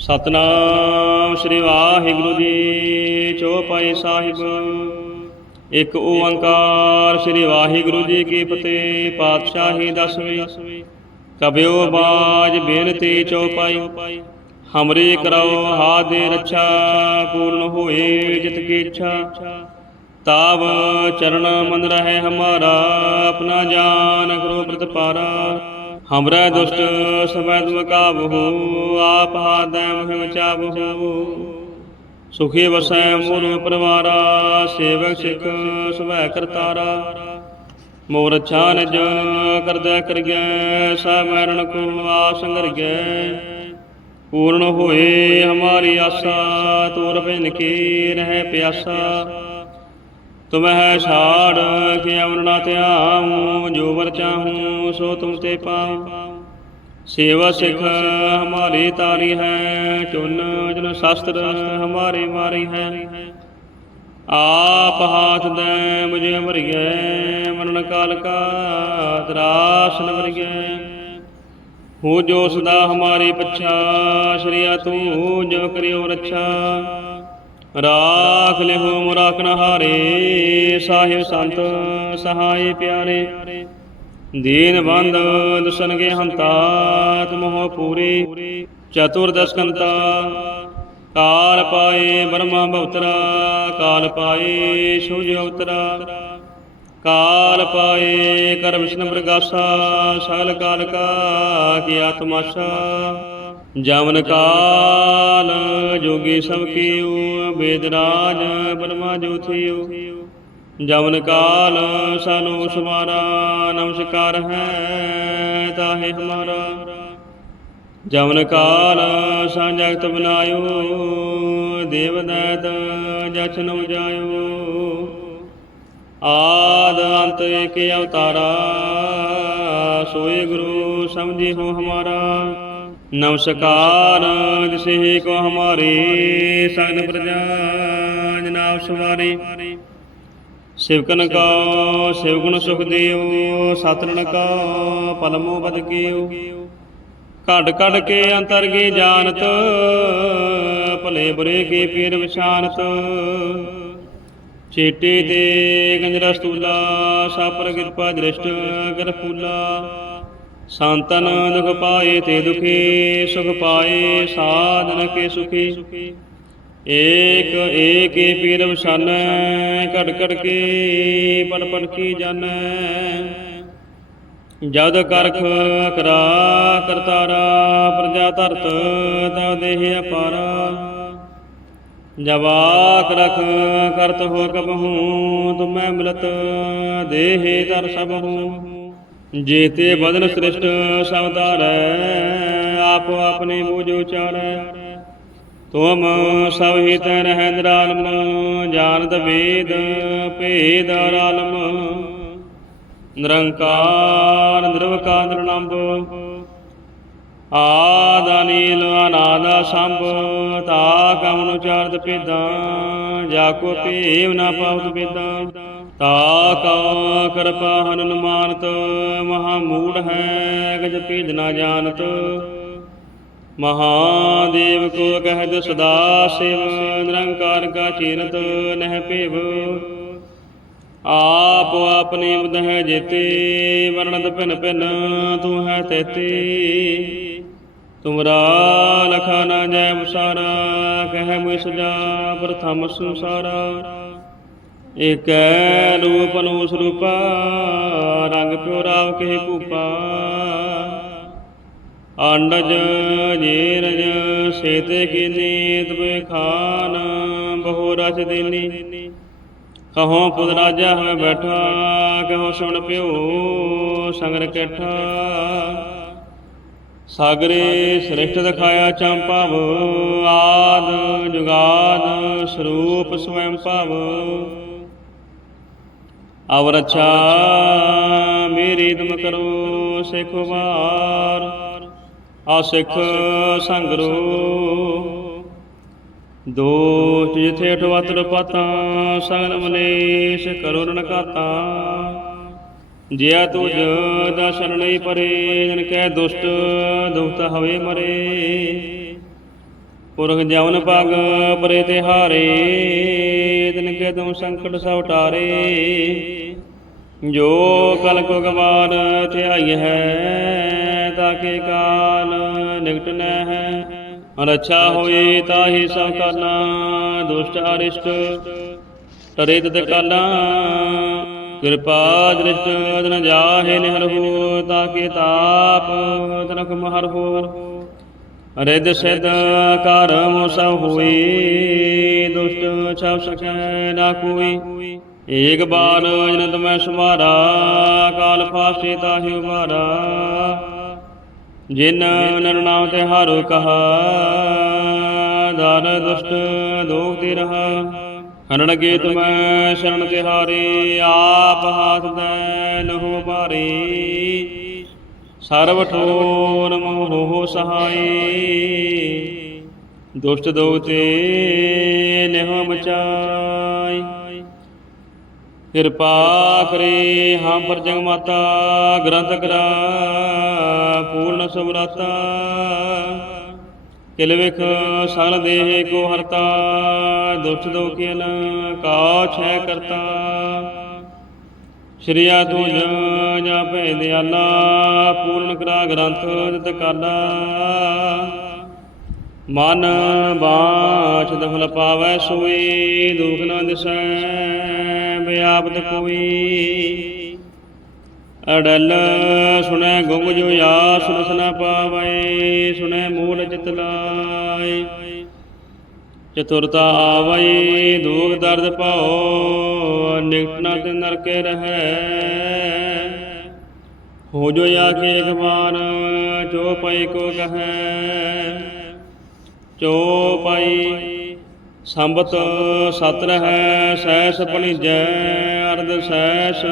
ਸਤਨਾਮ ਸ੍ਰੀ ਵਾਹਿਗੁਰੂ ਜੀ, ਚੌਪਾਈ ਸਾਹਿਬ। ਇੱਕ ਓੰਕਾਰ ਸ੍ਰੀ ਵਾਹਿਗੁਰੂ ਜੀ ਕੀ ਫਤਿਹ, ਪਾਤਸ਼ਾਹੀ ਦਸਵੀਂ। ਕਬਿਓ ਬਾਜ ਬੇਨਤੀ ਚੌਪਾਈ। ਹਮਰੇ ਕਰੋ ਹਾਦੇ ਰੱਛਾ, ਪੂਰਨ ਹੋਏ ਜਿਤ ਕੀ ਇੱਛਾ। ਤਾਵ ਚਰਨ ਮਨ ਰਹੇ ਹਮਾਰਾ, ਆਪਣਾ ਜਾਨ ਕਰੋ ਪ੍ਰਤਪਾਰਾ। ਹਮਰਾ ਦੁਸ਼ਟ ਸਬੈ ਦੁਕਾਬਹੂ ਆਪ ਹਾਦੈ ਮਹਿ ਬਚਾਬਹੂ ਸੁਖੀ ਵਸੈ ਮੂਲ ਪਰਵਾਰਾ, ਸੇਵਕ ਸਿੱਖ ਸੁਭੈ ਕਰਤਾਰਾ। ਮੋਰ ਅੱਛਾ ਨਿਜ ਕਰਦਾ ਕਰਿਐ ਸਾ ਮਰਨ ਕੋ ਆਸ ਸੰਗਰਿਐ ਪੂਰਨ ਹੋਏ ਹਮਾਰੀ ਆਸਾ, ਤੋਰ ਬਿਨ ਕੀ ਰਹਿ ਪਿਆਸਾ। ਤੁਮਹਿ ਛਾੜ ਕੇ ਅਵਨ ਧਿਆਉ, ਜੋ ਵਰ ਚਾਹੂੰ, ਸੋ ਤੁਮ ਤੇ ਪਾਉ। ਸੇਵਾ ਸਿੱਖ ਹਮਾਰੀ ਤਾਰੀ ਹੈ, ਚੁਨ ਜਨ ਸ਼ਾਸਤਰ ਹਮਾਰੇ ਮਾਰੀ ਹੈ। ਆਪ ਹਾਥ ਦੇ ਮੁਝੇ ਮਰਿਐ ਮਰਨ ਕਾਲ ਕਾ ਤਰਾਸ ਨ ਵਰਿਐ ਹੋ ਜੋ ਸਦਾ ਹਮਾਰੀ ਪਛਾ, ਸ਼੍ਰੀਆ ਤੂੰ ਜੋ ਕਰਿਓ ਰੱਛਾ। ਰਾਖ ਲਿਹੋ ਮੁਰਾਕਨ ਹਾਰੇ ਸਾਹਿਬ ਸੰਤ ਸਹਾਈ ਪਿਆਰੇ। ਦੀਨ ਬੰਦ ਦੁਸਨ ਕੇ ਹੰਤਾ ਤੁਮਹੁ ਪੂਰੀ, ਚਤੁਰਦਸ ਕੰਤਾ। ਕਾਲ ਪਾਏ ਬਰਮਾ ਬਉਤਰਾ, ਕਾਲ ਪਾਏ ਸੂਜ ਅਵਤਰਾ ਕਾਲ ਪਾਏ ਕਰ ਵਿਸ਼ਨ ਪ੍ਰਗਾਸਾ, ਸਗਲ ਕਾਲ ਕਾ ਕੀ ਆਤਮਾਸ਼ਾ ਜਮਨ ਕਾਲ, ਜੋਗੀ ਸਭ ਕੀਓ ਬੇਦ ਰਾਜ, ਬਰਮਾ ਜੋਥਿਓ ਜਮਨ ਕਾਲ, ਸਾਨੂੰ ਸਮਾਰਾ, ਨਮਸਕਾਰ ਹੈ, ਤਾਹੇ ਹਮਾਰਾ। ਜਮਨ ਕਾਲ ਸੰਜਗਤ ਬਨਾਇਓ, ਦੇਵ ਦੈਤ ਜਚਨ ਉਜਾਇਓ ਆਦ ਅੰਤ ਏਕ ਅਵਤਾਰਾ, ਸੋਏ ਗੁਰੂ ਸਮਝੀ ਹੋ ਹਮਾਰਾ। ਨਮਸਕਾਰ ਜਿਸੇ ਕੋ ਹਮਾਰੇ, ਸਗਨ ਪ੍ਰਜਾ ਜਨਾਬ ਸਵਾਰੀ। ਸਿਵਕਨ ਕੋ ਸਿਵਗੁਣ ਸੁਖ ਦਿਓ ਸਤਰਨ ਕੋ ਪਲਮੋ ਬਦ ਕੀਓ। ਘੜ ਘੜ ਕੇ ਅੰਤਰ ਕੀ ਜਾਣਤ, ਭਲੇ ਬੁਰੇ ਕੀ ਪੀਰ ਵਿਸ਼ਾਨਤ ਚੇਟੇ ਤੇ ਗੰਜਰਾ ਸਤੂਲਾ ਸਾਪਰ ਕਿਰਪਾ ਦ੍ਰਿਸ਼ਟ ਕਰ ਫੂਲਾ ਸੰਤਨ ਦੁਖ ਪਾਏ ਤੇ ਦੁਖੀ, ਸੁਖ ਪਾਏ, ਸਾਧਨ ਕੇ ਸੁਖੀ। ਏਕ ਏਕ ਹੀ ਪੀਰ ਵਸਾਨੈ ਘੜ ਘੜ ਕੇ ਪੜ ਪੜ ਕੀ ਜਾਣੈ। ਜਦ ਕਰਖ ਕਰਾ ਕਰਤਾਰਾ ਪ੍ਰਜਾ ਧਰਤ ਤਾ ਦੇਹ ਅਪਾਰਾ। ਜਵਾਕ ਰਖ ਕਰਤ ਹੋ ਕਬਹੂ, ਤੁਮੈ ਮਿਲਤ ਦੇਹ ਧਰ ਸਭੂ ਜੇਤੇ ਬਦਨ ਸ੍ਰਿਸ਼ਟ ਸਵਤਾਰੈ ਆਪ ਆਪਣੇ ਬੂਝ ਉਚਾਰੈ ਤੁਮ ਸਭ ਹਿਤ ਰਹਿ ਨਿਰਾਲਮ, ਜਾਣਤ ਵੇਦ, ਭੇਦ ਆਲਮ ਨਿਰੰਕਾਰ, ਨਿਰਵਕਾਰ ਨਿਰਨੰਬ ਆਦਾਨੀਲ ਅਨਾਦਾ ਸੰਭ ਤਾ ਕਮਨ ਉਚਾਰਤ ਪੇਦਾਂ ਜਾ ਕੋ ਭੇਵ ਨਾ ਪਾਉਤ ਪੇਦਾਂ ਤਾ ਕਾ ਕਿਰਪਾ ਹਨਨ ਮਾਨਤ ਮਹਾ ਮੂੜ ਹੈ, ਗਜ ਭੇਦ ਨਾ ਜਾਣਤ। ਮਹਾਦੇਵ ਕੋ ਕਹਿਤ, ਸਦਾ ਸਿਵ, ਨਿਰੰਕਾਰ ਕਾ ਚੀਰਤ, ਨਹਿ ਭੇਵ। ਆਪ ਆਪਣੀ ਬੁਧ ਜੇਤੇ, ਵਰਣਤ ਭਿਨ ਭਿਨ, ਤੂੰ ਹੈ ਤੇਤੇ। ਤੁਮਰਾ ਲਖਾ ਨਾ ਜੈ ਮੁਸਾਰਾ, ਕਹਿ ਮੁਇ ਸਜਾ ਪ੍ਰਥਮ ਸੰਸਾਰਾ। ਏਕੈ ਰੂਪ ਨੂੰ ਸਰੂਪਾ, ਰੰਗ ਪਿਓ ਰਾਵ ਕੇ ਭੂਪਾ। ਅੰਡਜ ਜੀਰਜ ਸੇਤੇ ਕੀਨੀ ਤਵੇ ਖਾਨ ਬਹੁ ਰਸ ਦੇਨੀ। ਕਹੋ ਪੁੱਤ ਰਾਜਾ ਹੋਏ ਬੈਠਾ, ਕਹੋ ਸੁਣ ਪਿਓ ਸੰਗਰ ਕੈਠਾ। ਸਾਗਰੇ ਸ੍ਰਿਸ਼ਟ ਦਿਖਾਇਆ ਚੰਪਾਵ, ਆਦ ਜੁਗਾਦ ਸਰੂਪ ਸਵੈੰ ਭਵ। ਅਵਰ ਅੱਛਾ ਮੇਰੀ ਤੁਮ ਕਰੋ ਸਿਖ ਵਾਰ ਆ ਸਿਖ ਸੰਗਰੋ। ਦੋਸ਼ ਜਿਥੇ ਅਠਵਤਰ ਪਤਾਂ ਸਗਨ ਮਲੇਸ਼ ਕਰੋ ਰਣ ਜਿਆ ਤੁਜ ਦਸ਼ਨ ਨਹੀਂ ਪਰੇ, ਜਨ ਕੈ ਦੁਸ਼ਟ ਦੁਖਤ ਹਵੇ ਮਰੇ। ਪੁਰਖ ਜਵਨ ਪਗ ਪਰੇ ਤਿਹਾਰੇ ਤਿਨ ਕੇ ਤੁਮ ਸੰਕਟ ਸਭ ਟਾਰੇ ਜੋ ਕਲ ਕੋ ਗਵਾਰ ਧਿਆਈ ਹੈ, ਤਾਕੇ ਕਾਲ ਨਿਕਟ ਨ ਹੈ। ਰੱਛਾ ਹੋਏ ਤਾਹੀ ਸਭ ਕਰਨਾ, ਦੁਸ਼ਟ ਅਰਿਸ਼ਟ ਤਰੇ ਤਤ ਕਾਲਾ। ਕਿਰਪਾ ਦ੍ਰਿਸ਼ਟ ਅਦਨ ਜਾਹੇ ਨਿਹਰ ਤਾਕੇ ਤਾਪ ਤਨਕ ਮਹਰ ਹੋ ਰਿਦ ਸਿਧ ਕਰਮ ਸਭ ਹੋਈ, ਦੁਸ਼ਟ ਛਾਪ ਸਕੈ ਨਾ ਕੋਈ। ਏਕ ਬਾਰ ਜਨਤ ਮੈਂ ਸੁਮਾਰਾ, ਕਾਲ ਫਾਸੇ ਤਾਹਿ ਉਬਾਰਾ ਜਿਨ ਨਰ ਨਾਮ ਤੇ ਹਾਰੋ ਕਹਾ, ਦਰ ਦੁਸ਼ਟ ਦੋਖ ਤੇ ਰਹਾ। ਹਰਣ ਗੀਤ ਮੈਂ ਸ਼ਰਨ ਤਿਹਾਰੇ ਆਪ ਹਾਥ ਦੇ ਲਹੋ ਬਾਰੇ ਸਰਬ ਠੋਰ ਮੋਹ ਸਹਾਈ ਦੁਸ਼ਟ ਦੋਖ ਨਿਹ ਮਚਾਈ ਕਿਰਪਾ ਕਰੇ ਹਾਂ ਪਰ ਜਗ ਮਾਤਾ, ਗ੍ਰੰਥ ਕਰਾ, ਪੂਰਨ ਸਮਰਾਤਾ ਕਿਲ ਵਿਖ ਸਨ ਦੇਹ ਕੋ ਹਰਤਾ, ਦੁਸ਼ਟ ਦੋਖਿਨ ਕਾ ਛੈ ਕਰਤਾ। ਸ਼੍ਰੀਆ ਤੂੰ ਜਾਂ ਭੈ ਦਿਆਲਾ, ਪੂਰਨ ਕਰਾ ਗ੍ਰੰਥ ਜਿਤ ਕਾਲਾ ਮਨ ਬਾਛ ਦਫਲ ਪਾਵੈ ਸੋਈ, ਦੁਖ ਨ ਦਿਸੈ ਬਿਆਪਤ ਕੋਈ ਅੜਲ ਸੁਣੈ ਗੁੰਮ ਜੋ ਆ ਸੁਨਸ ਨ ਪਾਵੈ, ਸੁਣੈ ਮੂਲ ਚਿਤ ਲਾਇ। ਚਤੁਰਤਾ ਆਵੈ, ਦੁਖ ਦਰਦ ਪਾਓ ਨਿਕਟ ਨ ਤੇ ਨਰਕੇ ਰਹੈ। ਹੋ ਜੋ ਆਖੇ ਇੱਕ ਵਾਰ ਜੋ ਪਈ ਕੋ ਕਹੈ। ਚੋ ਪਾਈ ਸੰਬਤ ਸਤ ਰਹਿ ਰਹੈ ਸੈਸ ਪਣੀਜੈ ਅਰਧ ਸੈਸ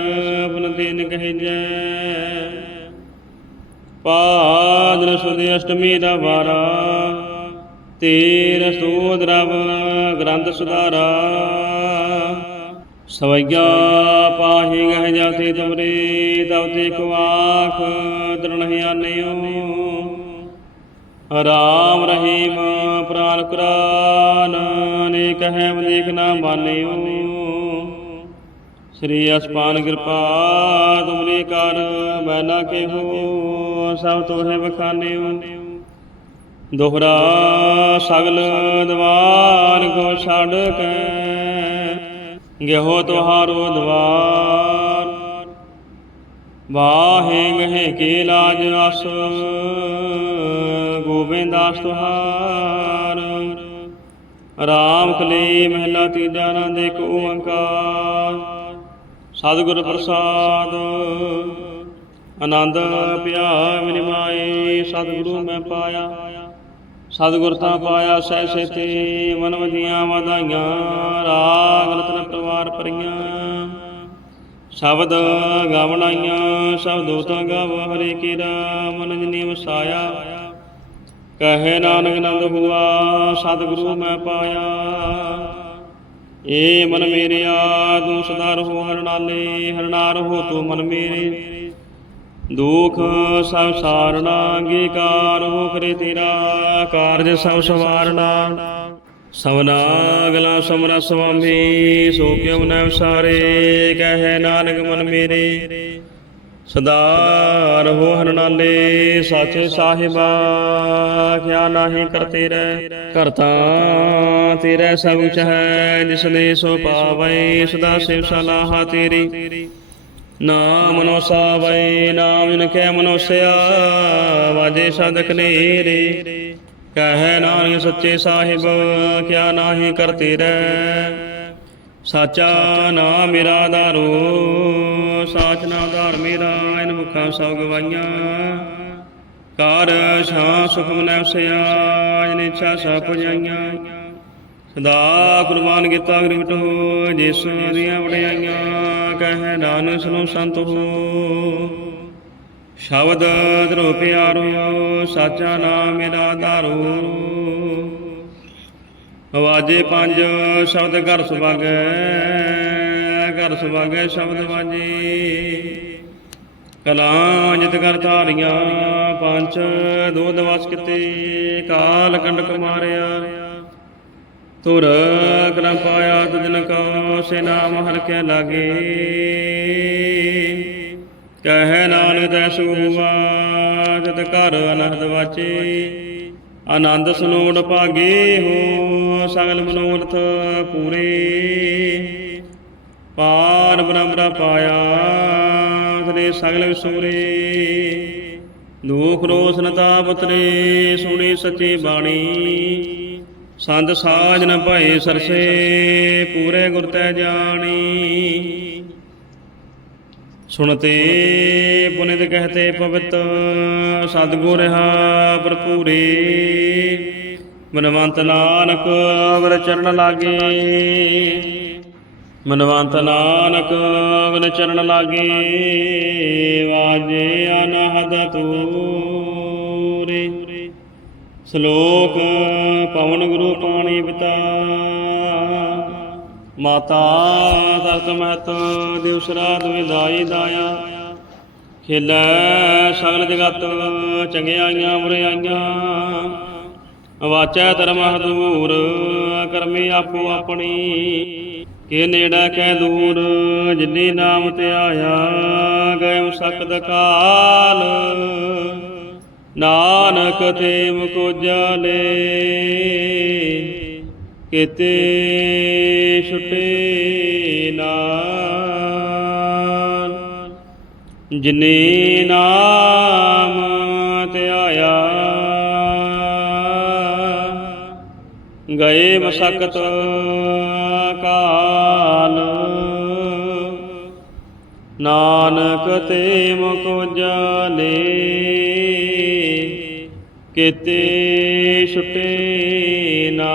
ਬਨ ਤੀਨ ਕਹਿਜੈ। ਪਾਦਨ ਸੁਦੀ ਅਸ਼ਟਮੀ ਦਾ ਵਾਰਾ, ਤੇਰ ਸੋਧ ਰਵ ਗ੍ਰੰਥ ਸੁਧਾਰਾ। ਸਵਈਆ ਪਾਹੀ ਗਹਿ ਜਾਤੇ ਤੁਮਰੇ, ਤਵ ਤੇ ਕੋ ਦਰਣਹਿ ਆਨਿਓ। ਰਾਮ ਰਹੀਮ ਪ੍ਰਾਨ ਕੁਰਾਨ, ਨੇ ਕਹੈ ਦੇਖ ਨਾ ਮਾਨਿਓ। ਸ੍ਰੀ ਅਸਪਾਨ ਕਿਰਪਾ ਤੁਮਰੀ ਕਰ ਬੈਨਾ ਕੇ ਹੋ ਸਭ ਤੋਹੇ ਬਖਾਨਿਓ। ਦੋਹਰਾ ਸਗਲ ਦਵਾਰ ਕੋ ਛੱਡ ਕੇ, ਗਿਹੋ ਤੁਹਾਰੋ ਦਵਾਰ। ਵਾਹੇ ਗਹਿ ਕੇ ਲਾਜ ਰਸ ਗੋਬਿੰਦਾਸ ਤੁਹਾਰ। ਰਾਮ ਕਲੀ ਮਹਿਲਾ ਤੀਜਾ ਨੰਦ ਇੱਕ ਓੰਕਾਰ। ਸਤਿਗੁਰ ਪ੍ਰਸਾਦ। ਆਨੰਦ ਪਿਆ ਮੇਰੀ ਮਾਏ, ਸਤਿਗੁਰੂ ਮੈਂ ਪਾਇਆ। ਸਤਿਗੁਰ ਤਾਂ ਪਾਇਆ ਸਹਿ ਸੇਤੇ ਮਨ ਵਜੀਆਂ ਵਧਾਈਆਂ, ਰਾਗ ਰਤਨ ਪਰਵਾਰ ਪਰੀਆਂ ਸ਼ਬਦ ਗਾਵਣਾਈਆਂ ਸ਼ਬਦੋ ਤਾਂ ਗਵ ਹਰੇ ਕੀਰਾ, ਮਨ ਜਨੀ ਵਸਾਇਆ ਕਹੇ ਨਾਨਕ ਨੰਦ ਹੁਆ ਸਤਿਗੁਰੂ ਮੈਂ ਪਾਇਆ। ਏ ਮਨ ਮੇਰਿਆ ਤੂੰ ਸਦਾ ਰਹੋ ਹਰਨਾਲੇ ਹਰਨਾ ਰਹੋ ਤੂੰ ਮਨ ਮੇਰੇ। ਦੁਖ ਸਭ ਸਾਰਣਾ ਅੰਗੀਕਾਰ ਹੋ ਕਰੇ ਤੇਰਾ, ਕਾਰਜ ਸਭ ਸਵਾਰਣਾ ਸਵਨਾ ਗਲਾ ਸਮਰਾ ਸੁਆਮੀ ਸੋ ਕਿਉ ਨ ਵਿਸਾਰੇ ਕਹੈ ਨਾਨਕ ਮਨ ਮੇਰੇ। ਸਦਾ ਰਹੋ ਹਰਨਾਲੇ ਸਾਚੇ ਸਾਹਿਬਾ, ਕਿਆ ਨਾਹੀ ਕਰਤੇ ਰਹਿ ਕਰਤਾ ਤੇਰੇ ਸਭ ਕੁਛ ਹੈ ਜਿਸ ਸੋ ਪਾਵੈ, ਸਦਾ ਸਿਵ ਸਲਾਹਾ ਤੇਰੀ। ਨਾਮ ਨੋ ਨਾਮ ਜਿਨ ਕੈ ਮਨੋਸਿਆ, ਵਾਜੇ ਸਦਕ ਨੇਰੇ। ਕਹਿ ਨਾਨਕ ਸੱਚੇ ਸਾਹਿਬ, ਕਿਆ ਨਾਹੀ ਕਰਤੇ ਰਹਿ ਸਾਚਾ ਨਾਮ ਮੇਰਾ ਆਧਾਰੋ, ਸਾਚ ਨਾ ਆਧਾਰ ਮੇਰਾ, ਇਨ ਮੁਖਾਂ ਸਭ ਗਵਾਈਆਂ। ਕਰ ਛਾਂ ਸੁਖ ਮਨੈ ਵਸਿਆ ਜਿਨ ਇੱਛਾ ਸਭ ਪੁਜਾਈਆਂ। ਸਦਾ ਕੁਰਬਾਨ ਕੀਤਾ ਗ੍ਰਿਵਟ ਹੋ, ਜਿਸ ਦੀਆਂ ਵਡਿਆਈਆਂ, ਕਹਿ ਨਾਨਕ ਸੁਨੋ ਸੰਤ ਹੋ। ਸ਼ਬਦ ਧਰੋ ਪਿਆਰੋ, ਸਾਚਾ ਨਾਮ ਮੇਰਾ ਆਧਾਰੋ। ਆਵਾਜੇ ਪੰਜ, ਸ਼ਬਦ ਘਰ ਸੁਭਾਗੈ ਘਰ ਸੁਭਾਗੈ ਸ਼ਬਦ ਵਾਜੇ ਕਲਾਂ ਜਿਤ ਕਰ ਧਾਰੀਆਂ, ਪੰਜ, ਦੋ ਦਵਾਸ ਕਿਤੇ ਕਾਲ ਕੰਡਕ ਮਾਰਿਆ। ਤੁਰ ਕਰਮ ਪਾਇਆ ਤੁਜਨ ਕੋ ਸੇ ਨਾਮ ਹਰ ਕੇ ਲਾਗੇ। ਕਹਿ ਨਾਨਕ ਤੈ ਹੁਆ ਜਤ ਘਰ ਅਨਹਦ ਵਾਚੇ। ਆਨੰਦ ਸਨੋੜ ਭਾਗੇ ਹੋ, ਸਗਲ ਮਨੋਰਥ ਪੂਰੇ। ਪਾਰ ਬ੍ਰਹਮਰਾ ਪਾਇਆ ਤੇਰੇ ਸਗਲ ਵਿਸੂਰੇ। ਦੁਖ ਰੋਸ ਨਤਾ ਬਤਰੇ ਸੁਣੀ ਸੱਚੀ ਬਾਣੀ। ਸੰਤ ਸਾਜ ਨ ਭਏ ਸਰਸੇ, ਪੂਰੇ ਗੁਰ ਤੈ ਜਾਣੀ। ਸੁਣਤੇ ਪੁਨਿਤ ਕਹਤੇ ਪਵਿੱਤ ਸਤਿਗੁਰ ਰਹਾ ਭਰਪੂਰੇ। ਮਨਵੰਤ ਨਾਨਕ ਅਵਰ ਚਰਨ ਲਾਗੇ। ਮਨਵੰਤ ਨਾਨਕ ਅਵਰ ਚਰਨ ਲਾਗੇ। ਵਾਜੇ ਅਨਹਦ ਤੂਰੇ। ਸ਼ਲੋਕ ਪਵਨ ਗੁਰੂ ਪਾਣੀ ਪਿਤਾ ਮਾਤਾ ਤਰਤ ਮਹਤ ਦਿਵਸ ਰਾਤ ਵਿਦਾਈ ਦਾਇਆ। ਖੇਲੈ ਸਗਲ ਜਗਤ, ਚੰਗਿਆਈਆਂ ਬੁਰਿਆਈਆਂ ਵਾਚੈ ਧਰਮ ਹਦੂਰ ਕਰਮੀ ਆਪੋ ਆਪਣੀ। ਕੇ ਨੇੜਾ ਕੈ ਦੂਰ, ਜਿਨੀ ਨਾਮ ਤੇ ਆਇਆ, ਗਏ ਸਕਦ ਕਾਲ। ਨਾਨਕ ਤੇ ਮੁਕੋ ਜਾਲੇ ਕਿਤੇ ਛੁਟੇ ਨਾਮ ਜਿਨੇ ਨਾਮ ਤੇ ਆਇਆ, ਗਏ ਮਸਕਤ ਕਾਲ। ਨਾਨਕ ਤੇ ਮੁਕੋ ਜਾਲੇ ਕਿਤੇ ਛੁਟੇ ਨਾ